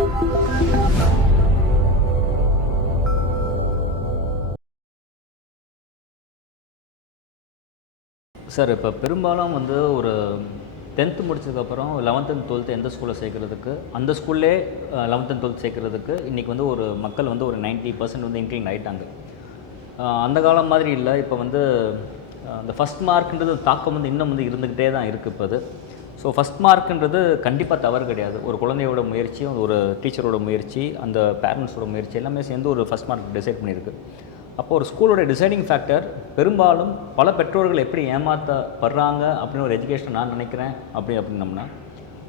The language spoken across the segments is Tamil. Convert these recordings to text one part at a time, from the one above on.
சார், இப்போ பெரும்பாலும் வந்து ஒரு 10th முடிச்சதுக்கப்புறம் 11th அண்ட் 12th எந்த ஸ்கூலில் சேர்க்குறதுக்கு, அந்த ஸ்கூல்லே 11th அண்ட் 12th சேர்க்குறதுக்கு இன்றைக்கி வந்து ஒரு மக்கள் வந்து ஒரு 90% வந்து இன்க்ளைன் ஆகிட்டாங்க. அந்த காலம் மாதிரி இல்லை. இப்போ வந்து அந்த ஃபஸ்ட் மார்க்ன்றது தாக்கம் வந்து இன்னும் வந்து இருந்துக்கிட்டே தான் இருக்குது இப்போ அது. ஸோ ஃபஸ்ட் மார்க்குன்றது கண்டிப்பாக தவறு கிடையாது. ஒரு குழந்தையோட முயற்சி, ஒரு டீச்சரோட முயற்சி, அந்த பேரண்ட்ஸோட முயற்சி எல்லாமே சேர்ந்து ஒரு ஃபஸ்ட் மார்க் டிசைட் பண்ணியிருக்கு. அப்போ ஒரு ஸ்கூலோட டிசைடிங் ஃபேக்டர் பெரும்பாலும் பல பெற்றோர்கள் எப்படி ஏமாற்றப்படுறாங்க அப்படின்னு ஒரு எஜுகேஷன் நான் நினைக்கிறேன் அப்படின்னம்னா,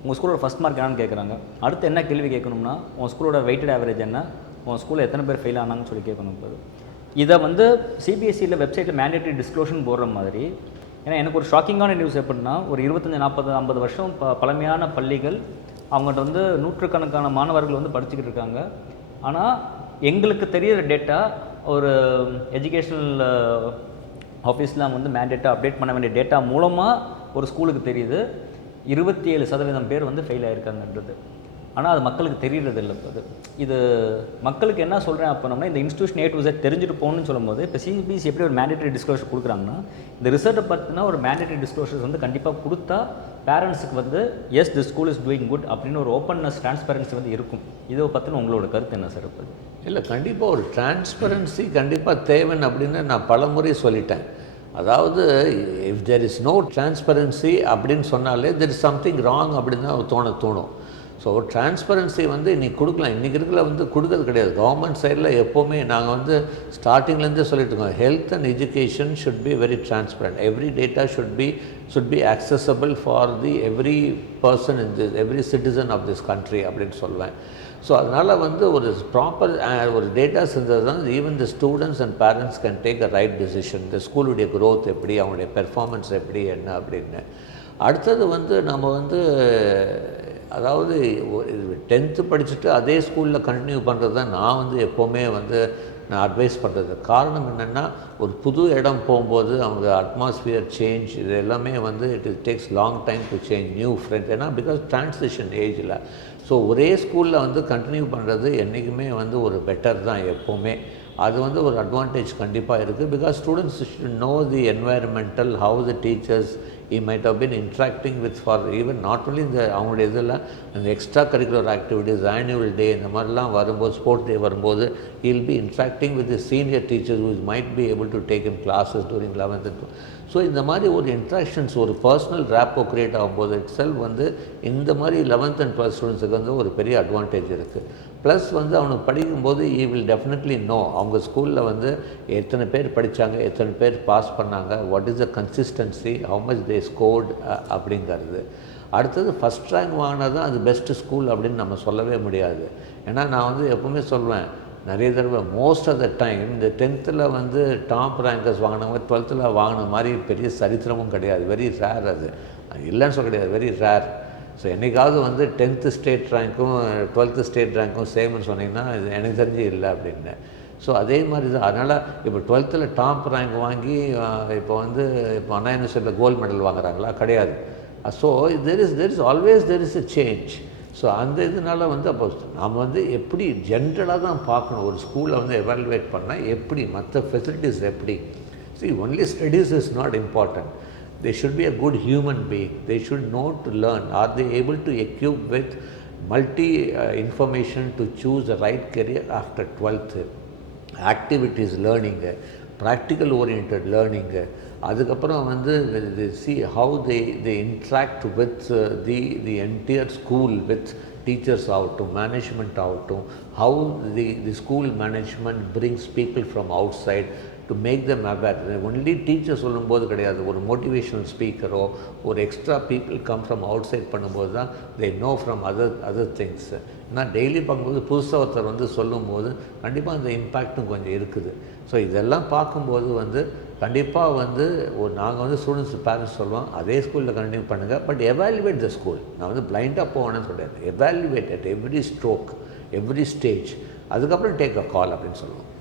உங்கள் ஸ்கூலோட ஃபஸ்ட் மார்க் என்னன்னு கேட்குறாங்க. அடுத்து என்ன கேள்வி கேட்கணும்னா, உங்கள் ஸ்கூலோட வெயிட்டட் ஆவரேஜ் என்ன, உங்கள் ஸ்கூலில் எத்தனை பேர் ஃபெயில் ஆனாங்கன்னு சொல்லி கேட்கணும். போது இதை வந்து சிபிஎஸ்சியில் வெப்சைட்டில் மேண்டேட்டரி டிஸ்க்ளோஷன் போடுற மாதிரி. ஏன்னா எனக்கு ஒரு ஷாக்கிங்கான நியூஸ் எப்படின்னா, ஒரு 25, 40, 50 வருஷம் பழமையான பள்ளிகள் அவங்கள்ட்ட வந்து நூற்றுக்கணக்கான மாணவர்கள் வந்து படிச்சுக்கிட்டு இருக்காங்க. ஆனால் எங்களுக்கு தெரிகிற டேட்டா, ஒரு எஜுகேஷ்னல் ஆஃபீஸ்லாம் வந்து மேண்டேட்டாக அப்டேட் பண்ண வேண்டிய டேட்டா மூலமாக ஒரு ஸ்கூலுக்கு தெரியுது 27% பேர் வந்து ஃபெயில் ஆகிருக்காங்கன்றது. ஆனால் அது மக்களுக்கு தெரியறது இல்லை. இது மக்களுக்கு என்ன சொல்கிறேன் அப்படின்னா, இந்த இன்ஸ்டியூஷன் A to Z தெரிஞ்சுட்டு போகணும்னு சொல்லும்போது, இப்போ சிபிஎஸ்சி எப்படி ஒரு மேண்டேட்டரி டிஸ்க்ளோஷர் கொடுக்குறாங்கன்னா, இந்த ரிசல்ட்டை பார்த்தினா ஒரு மேண்டேட்டரி டிஸ்க்ளோஷர்ஸ் வந்து கண்டிப்பாக கொடுத்தா பேரண்ட்ஸுக்கு வந்து yes the school is doing good அப்படின்னு ஒரு ஓப்பன்னஸ், டிரான்ஸ்பரன்சி வந்து இருக்கும். இதை பற்றின உங்களோட கருத்து என்ன சார்? இப்போ இல்லை, கண்டிப்பாக ஒரு டிரான்ஸ்பரன்சி கண்டிப்பாக தேவைன்னு அப்படின்னு நான் பலமுறை சொல்லிட்டேன். அதாவது if there is no transparency அப்படின்னு சொன்னாலே தெர் இஸ் சம்திங் ராங் அப்படின்னு தான் தோணும். ஸோ டிரான்ஸ்பரன்சி வந்து இன்றைக்கி கொடுக்கலாம், இன்றைக்கி இருக்கிற வந்து கொடுக்கறது கிடையாது. கவர்மெண்ட் சைடில் எப்போவுமே நாங்கள் வந்து ஸ்டார்டிங்லேருந்தே சொல்லிட்டு இருக்கோம், health and education should be very transparent. Every data should be accessible for the every person in this, every citizen of this country அப்படின்னு சொல்லுவேன். ஸோ அதனால் வந்து ஒரு ப்ராப்பர் ஒரு டேட்டாஸ் இருந்தது தான் even the students and parents can take a right decision. இந்த ஸ்கூலுடைய க்ரோத் எப்படி, அவங்களுடைய பெர்ஃபார்மன்ஸ் எப்படி, என்ன அப்படின்னு. அடுத்தது வந்து நம்ம வந்து அதாவது 10th படிச்சுட்டு அதே ஸ்கூலில் கண்டினியூ பண்ணுறது தான் நான் வந்து எப்போவுமே வந்து நான் அட்வைஸ் பண்ணுறது. காரணம் என்னென்னா, ஒரு புது இடம் போகும்போது அவங்க அட்மாஸ்பியர் சேஞ்ச், இது எல்லாமே வந்து it takes long time to change new friends. ஏன்னா பிகாஸ் டிரான்சிஷன் ஏஜில். ஸோ ஒரே ஸ்கூலில் வந்து கண்டினியூ பண்ணுறது என்றைக்குமே வந்து ஒரு பெட்டர் தான் எப்போவுமே. அது வந்து ஒரு அட்வான்டேஜ் கண்டிப்பாக இருக்குது. Because students should know the environmental, how the teachers he might have been interacting with for even not only இந்த அவங்களுடைய இதில் இந்த extra curricular activities, annual day இந்த மாதிரிலாம் வரும்போது, ஸ்போர்ட்ஸ் டே வரும்போது he will be interacting with the senior teachers who might be able to take him classes during 11th and 12th. So இந்த மாதிரி ஒரு இன்ட்ராக்ஷன்ஸ், ஒரு பர்சனல் ரேப்போ க்ரியேட் ஆகும்போது இட் செல்ஃப் வந்து இந்த மாதிரி 11th and 12th ஸ்டூடெண்ட்ஸுக்கு வந்து ஒரு பெரிய அட்வான்டேஜ் இருக்குது. ப்ளஸ் வந்து அவனுக்கு படிக்கும்போது he will definitely know அவங்க ஸ்கூலில் வந்து எத்தனை பேர் படித்தாங்க, எத்தனை பேர் பாஸ் பண்ணாங்க, what is the consistency, how much they scored அப்படிங்கிறது. அடுத்தது ஃபஸ்ட் ரேங்க் வாங்கினது தான் அது பெஸ்ட்டு ஸ்கூல் அப்படின்னு நம்ம சொல்லவே முடியாது. ஏன்னா நான் வந்து எப்போவுமே சொல்வேன், நிறைய தடவை மோஸ்ட் ஆஃப் த டைம் இந்த 10th வந்து டாப் ரேங்கர்ஸ் வாங்கினவங்க 12th வாங்கின மாதிரி பெரிய சரித்திரமும் கிடையாது. Very rare. அது இல்லைன்னு சொல்ல கிடையாது, வெரி ரேர். ஸோ என்றைக்காவது வந்து 10th ஸ்டேட் ரேங்க்கும் 12th ஸ்டேட் ரேங்க்கும் சேம்னு சொன்னீங்கன்னா இது எனக்கு தெரிஞ்சு இல்லை அப்படின்னு. ஸோ அதே மாதிரி தான். அதனால் இப்போ 12th டாப் ரேங்க் வாங்கி இப்போ அண்ணா யூனிவர்சிட்டியில் கோல்டு மெடல் வாங்குறாங்களா? கிடையாது. So there is always a change. So அந்த இதனால வந்து அப்போ நாம் வந்து எப்படி ஜென்ரலாக தான் பார்க்கணும். ஒரு ஸ்கூலை வந்து எவாலுவேட் பண்ணால் எப்படி, மற்ற ஃபெசிலிட்டிஸ் எப்படி. See, only studies is not important. They should be a good human being. They should know to learn. Are they able to equip with information to choose the right career after 12th? Activities learning, practical oriented learning. அதுக்கப்புறம் வந்து see how they interact with the entire school, with teachers ஆகட்டும், மேனேஜ்மெண்ட் ஆகட்டும், how the school management brings people from outside to make them aware. Only teacher சொல்லும்போது கிடையாது, ஒரு மோட்டிவேஷனல் ஸ்பீக்கரோ ஒரு extra people come from outside பண்ணும்போது தான் they know from other things. நான் டெய்லி பார்க்கும்போது புதுசாக ஒருத்தர் வந்து சொல்லும்போது கண்டிப்பாக அந்த இம்பேக்டும் கொஞ்சம் இருக்குது. ஸோ இதெல்லாம் பார்க்கும்போது வந்து கண்டிப்பாக வந்து நாங்கள் வந்து ஸ்டூடெண்ட்ஸ் பேரண்ட்ஸ் சொல்லுவோம், அதே ஸ்கூலில் கண்டினியூ பண்ணுங்கள், பட் எவாலுவேட் த ஸ்கூல். நான் வந்து பிளைண்டாக போவேன்னு சொல்கிறேன். Evaluate at every stroke, every stage. அதுக்கப்புறம் டேக் அ கால் அப்படின்னு சொல்லுவோம்.